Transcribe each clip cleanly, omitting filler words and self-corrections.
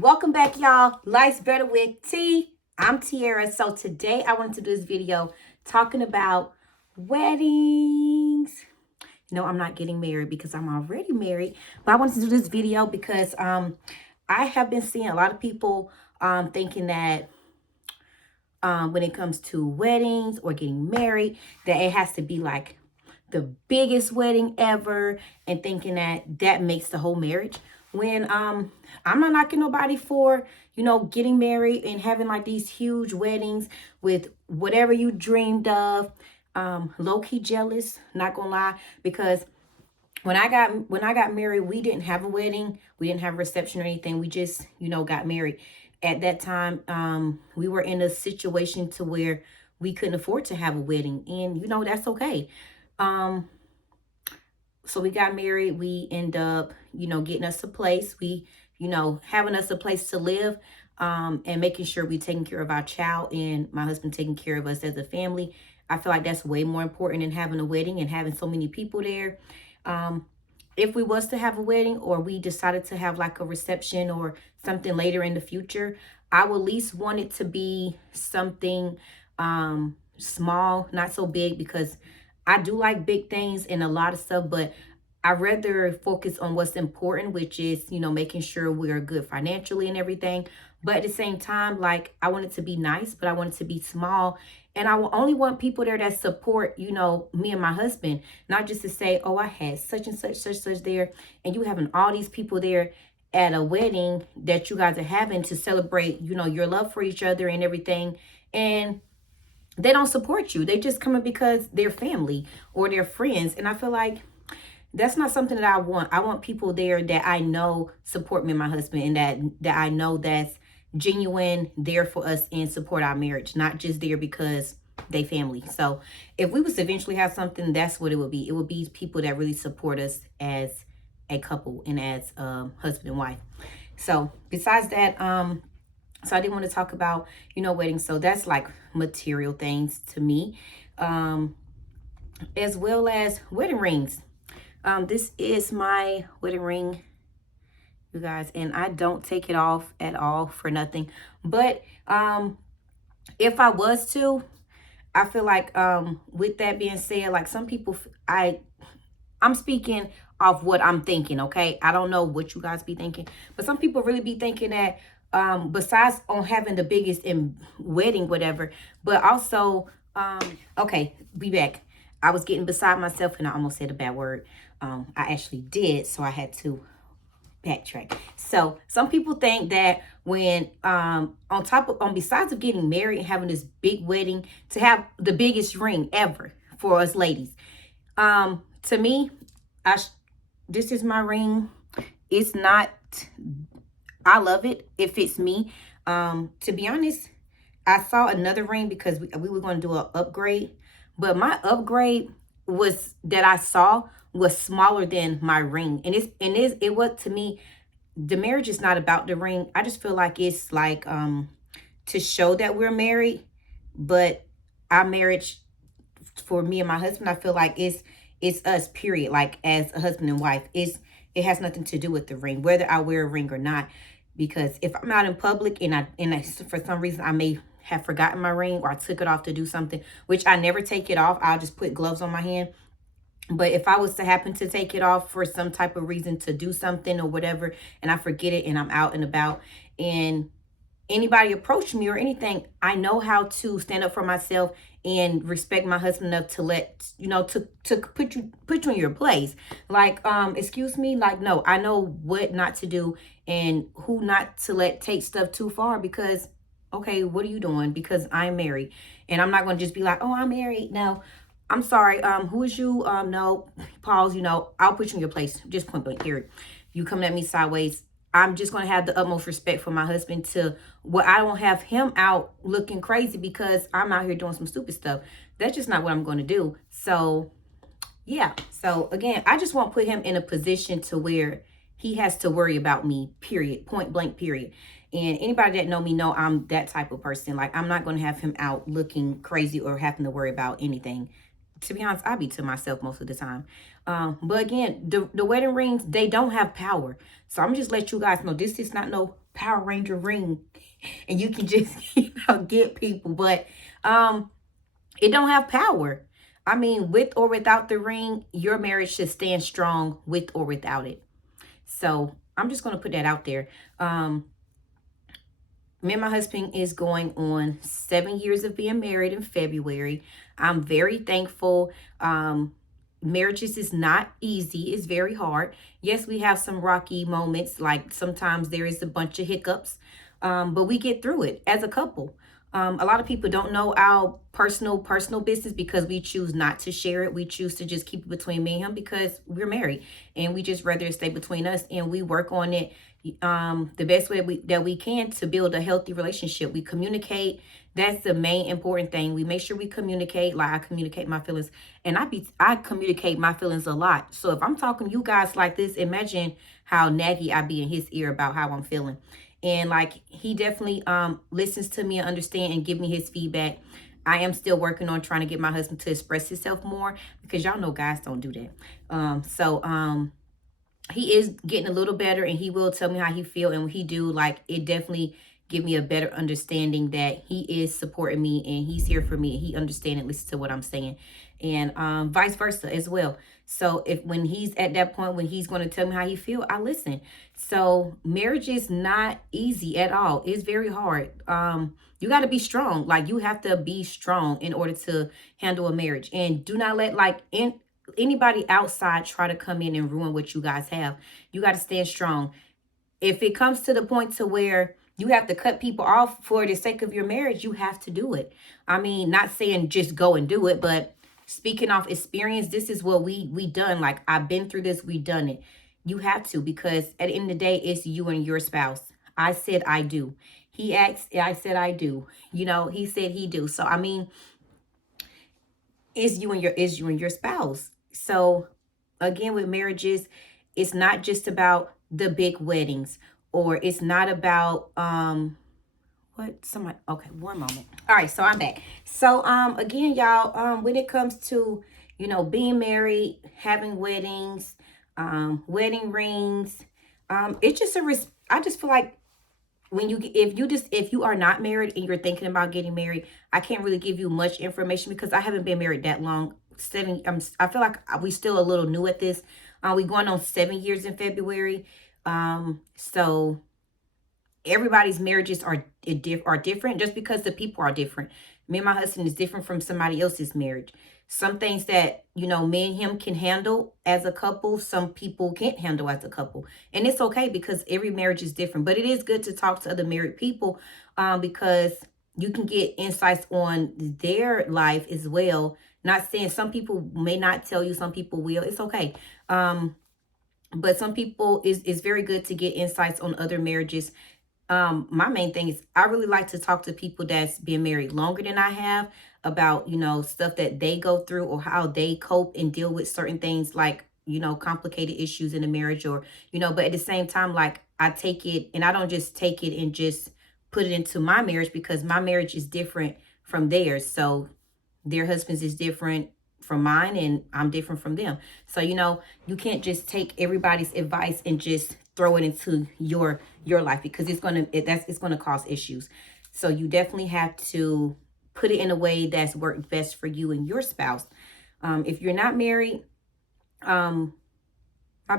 Welcome back, y'all. Life's Better with T. I'm Tiara. So today I wanted to do this video talking about weddings. No, I'm not getting married because I'm already married. But I wanted to do this video because I have been seeing a lot of people thinking that when it comes to weddings or getting married, that it has to be like the biggest wedding ever, and thinking that that makes the whole marriage. When I'm not knocking nobody for, getting married and having like these huge weddings with whatever you dreamed of. Low-key jealous, not gonna lie, because when I got married, we didn't have a wedding, we didn't have a reception or anything. We just, got married. At that time, we were in a situation to where we couldn't afford to have a wedding, and that's okay. So we got married. We end up, getting us a place. We, having us a place to live, and making sure we taking care of our child and my husband taking care of us as a family. I feel like that's way more important than having a wedding and having so many people there. If we was to have a wedding, or we decided to have like a reception or something later in the future, I would at least want it to be something small, not so big, because I do like big things and a lot of stuff, but I rather focus on what's important, which is, making sure we are good financially and everything. But at the same time, like, I want it to be nice, but I want it to be small. And I will only want people there that support, me and my husband, not just to say, oh, I had such and such there. And you having all these people there at a wedding that you guys are having to celebrate, your love for each other and everything. And they don't support you. They just coming because they're family or they're friends. And I feel like that's not something that I want. I want people there that I know support me and my husband, and that I know that's genuine, there for us and support our marriage, not just there because they family. So if we was to eventually have something, that's what it would be. It would be people that really support us as a couple and as husband and wife. So besides that, so I didn't want to talk about, weddings. So that's like material things to me, as well as wedding rings. This is my wedding ring, you guys, and I don't take it off at all for nothing. But if I was to, I feel like with that being said, like some people, I'm speaking off what I'm thinking, okay? I don't know what you guys be thinking, but some people really be thinking that besides on having the biggest in wedding, whatever, but also okay, be back. I was getting beside myself and I almost said a bad word. I actually did, so I had to backtrack. So some people think that when besides of getting married and having this big wedding, to have the biggest ring ever for us ladies. To me, this is my ring. It's not, I love it. It fits me. To be honest, I saw another ring because we were going to do an upgrade, but my upgrade was that I saw was smaller than my ring. And it was, to me, the marriage is not about the ring. I just feel like it's like to show that we're married, but our marriage, for me and my husband, I feel like it's us, period. Like as a husband and wife, it has nothing to do with the ring, whether I wear a ring or not. Because if I'm out in public and for some reason I may have forgotten my ring, or I took it off to do something, which I never take it off. I'll just put gloves on my hand. But if I was to happen to take it off for some type of reason to do something or whatever, and I forget it and I'm out and about and anybody approach me or anything, I know how to stand up for myself and respect my husband enough to let, to put you in your place. Like, excuse me, like, no, I know what not to do and who not to let take stuff too far, because okay, what are you doing? Because I'm married, and I'm not going to just be like, oh, I'm married. No, I'm sorry. Who is you? No, pause. I'll put you in your place. Just point blank, period. You coming at me sideways, I'm just going to have the utmost respect for my husband to where I don't have him out looking crazy because I'm out here doing some stupid stuff. That's just not what I'm going to do. So, yeah. So, again, I just won't put him in a position to where he has to worry about me, period, point blank, period. And anybody that know me know I'm that type of person. Like, I'm not going to have him out looking crazy or having to worry about anything. To be honest, I be to myself most of the time. But again, the wedding rings, they don't have power. So I'm just let you guys know this is not no Power Ranger ring and you can just, get people. But it don't have power. I mean, with or without the ring, your marriage should stand strong with or without it. So I'm just going to put that out there. Me and my husband is going on 7 years of being married in February. I'm very thankful. Marriages is not easy. It's very hard. Yes, we have some rocky moments. Like sometimes there is a bunch of hiccups, but we get through it as a couple. A lot of people don't know our personal business because we choose not to share it. We choose to just keep it between me and him because we're married, and we just rather it stay between us, and we work on it the best way that we can to build a healthy relationship. We communicate. That's the main important thing. We make sure we communicate. Like I communicate my feelings, and I communicate my feelings a lot. So if I'm talking to you guys like this, imagine how naggy I be in his ear about how I'm feeling. And like he definitely listens to me and understand and give me his feedback. I am still working on trying to get my husband to express himself more because y'all know guys don't do that. He is getting a little better, and he will tell me how he feel, and when he do, like, it definitely give me a better understanding that he is supporting me and he's here for me and he understand and listen to what I'm saying, and vice versa as well. So if when he's at that point when he's going to tell me how he feel, I listen. So marriage is not easy at all. It's very hard. You got to be strong. Like you have to be strong in order to handle a marriage, and do not let anybody outside try to come in and ruin what you guys have. You got to stand strong. If it comes to the point to where you have to cut people off for the sake of your marriage, you have to do it. I mean, not saying just go and do it, but speaking off experience, this is what we done. Like I've been through this, we done it. You have to, because at the end of the day, it's you and your spouse. I said I do. He asked, I said I do. He said he do. So I mean, it's you and your spouse. So again, with marriages, it's not just about the big weddings, or it's not about okay, one moment. All right, so I'm back. So again, y'all, when it comes to being married, having weddings, wedding rings, it's just I just feel like if you are not married and you're thinking about getting married, I can't really give you much information because I haven't been married that long. I feel like we still a little new at this. We going on 7 years in February. So everybody's marriages are different just because the people are different. Me and my husband is different from somebody else's marriage. Some things that, me and him can handle as a couple, some people can't handle as a couple. And it's okay because every marriage is different. But it is good to talk to other married people because you can get insights on their life as well. Not saying some people may not tell you, some people will. It's okay. But some people, it's very good to get insights on other marriages. My main thing is I really like to talk to people that's been married longer than I have about, stuff that they go through or how they cope and deal with certain things like, complicated issues in a marriage or, but at the same time, like I take it and I don't just take it and just put it into my marriage because my marriage is different from theirs. So their husbands is different from mine and I'm different from them. So, you can't just take everybody's advice and just throw it into your life because it's going to cause issues. So you definitely have to put it in a way that's worked best for you and your spouse. If you're not married, my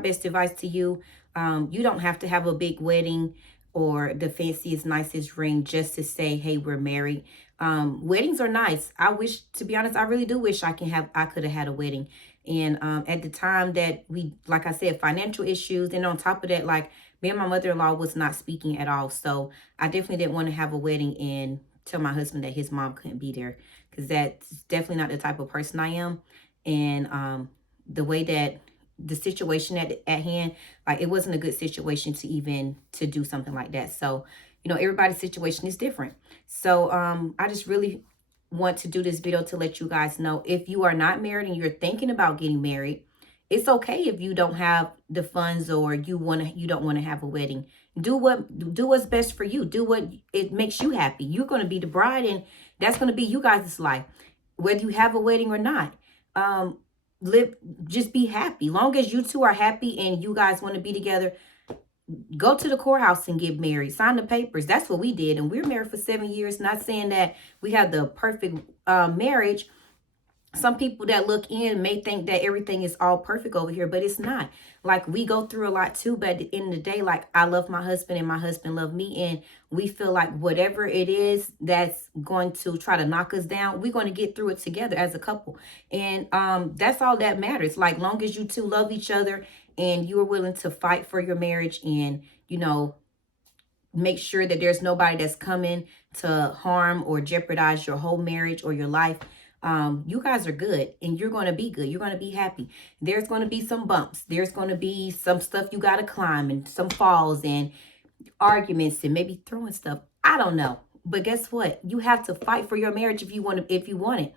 best advice to you, you don't have to have a big wedding or the fanciest, nicest ring just to say, hey, we're married. Weddings are nice. I wish, to be honest, I really do wish I could have had a wedding. And at the time that like I said, financial issues. And on top of that, like me and my mother-in-law was not speaking at all. So I definitely didn't want to have a wedding and tell my husband that his mom couldn't be there because that's definitely not the type of person I am. And the way that the situation at hand, like it wasn't a good situation to do something like that. So, everybody's situation is different. So I just really want to do this video to let you guys know, if you are not married and you're thinking about getting married, it's okay if you don't have the funds or you don't want to have a wedding. Do what's best for you. Do what it makes you happy. You're going to be the bride, and that's going to be you guys' life, whether you have a wedding or not. Just be happy. Long as you two are happy and you guys want to be together, go to the courthouse and get married, sign the papers. That's what we did. And we're married for 7 years. Not saying that we have the perfect marriage. Some people that look in may think that everything is all perfect over here, but it's not. Like, we go through a lot too, but at the end of the day, like, I love my husband and my husband love me, and we feel like whatever it is that's going to try to knock us down, we're going to get through it together as a couple. And that's all that matters. Like, long as you two love each other and you are willing to fight for your marriage and, you know, make sure that there's nobody that's coming to harm or jeopardize your whole marriage or your life, you guys are good, and you're going to be good. You're going to be happy. There's going to be some bumps. There's going to be some stuff you got to climb, and some falls and arguments and maybe throwing stuff. I don't know. But guess what? You have to fight for your marriage if you want it.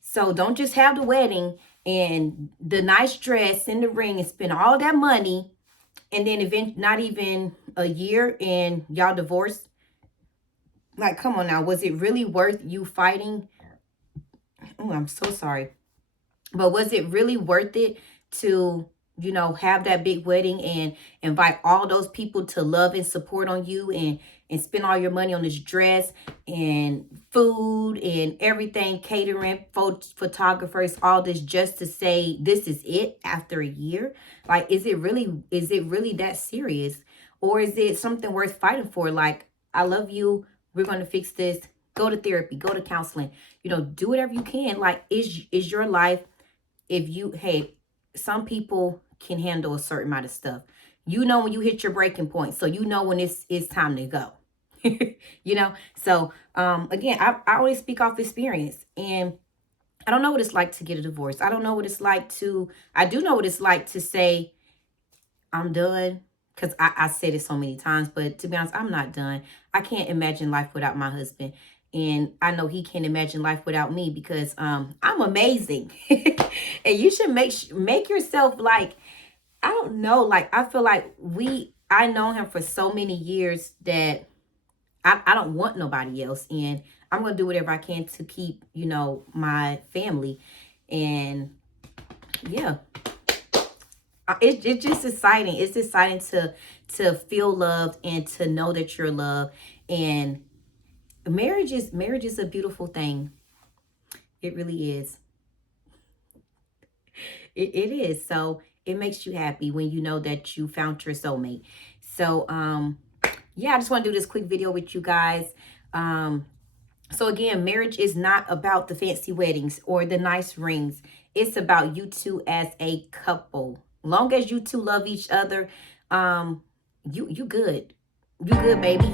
So don't just have the wedding and the nice dress and the ring and spend all that money, and then not even a year and y'all divorced. Like, come on now. Was it really worth you fighting? Oh, I'm so sorry. But was it really worth it to, you know, have that big wedding and invite all those people to love and support on you and spend all your money on this dress and food and everything, catering, photographers, all this, just to say this is it after a year? Like, is it really that serious? Or is it something worth fighting for? Like, I love you. We're going to fix this. Go to therapy, go to counseling, you know, do whatever you can. Like, is your life, hey, some people can handle a certain amount of stuff. You know, when you hit your breaking point, so you know when it's time to go, you know? So, again, I always speak off experience, and I don't know what it's like to get a divorce. I do know what it's like to say, I'm done. Because I said it so many times, but to be honest, I'm not done. I can't imagine life without my husband. And I know he can't imagine life without me, because I'm amazing. And you should make yourself, like, I don't know, like, I feel like I know him for so many years that I don't want nobody else. And I'm going to do whatever I can to keep, you know, my family. And yeah. It's just exciting. It's exciting to feel loved and to know that you're loved. And marriage is a beautiful thing. It really is. It is. So it makes you happy when you know that you found your soulmate. So yeah, I just want to do this quick video with you guys. So again, marriage is not about the fancy weddings or the nice rings. It's about you two as a couple. Long as you two love each other, you good. You good, baby.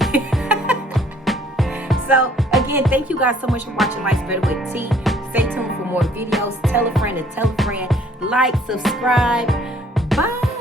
So again, thank you guys so much for watching Life's Better with T. Stay tuned for more videos. Tell a friend to tell a friend. Like, subscribe. Bye.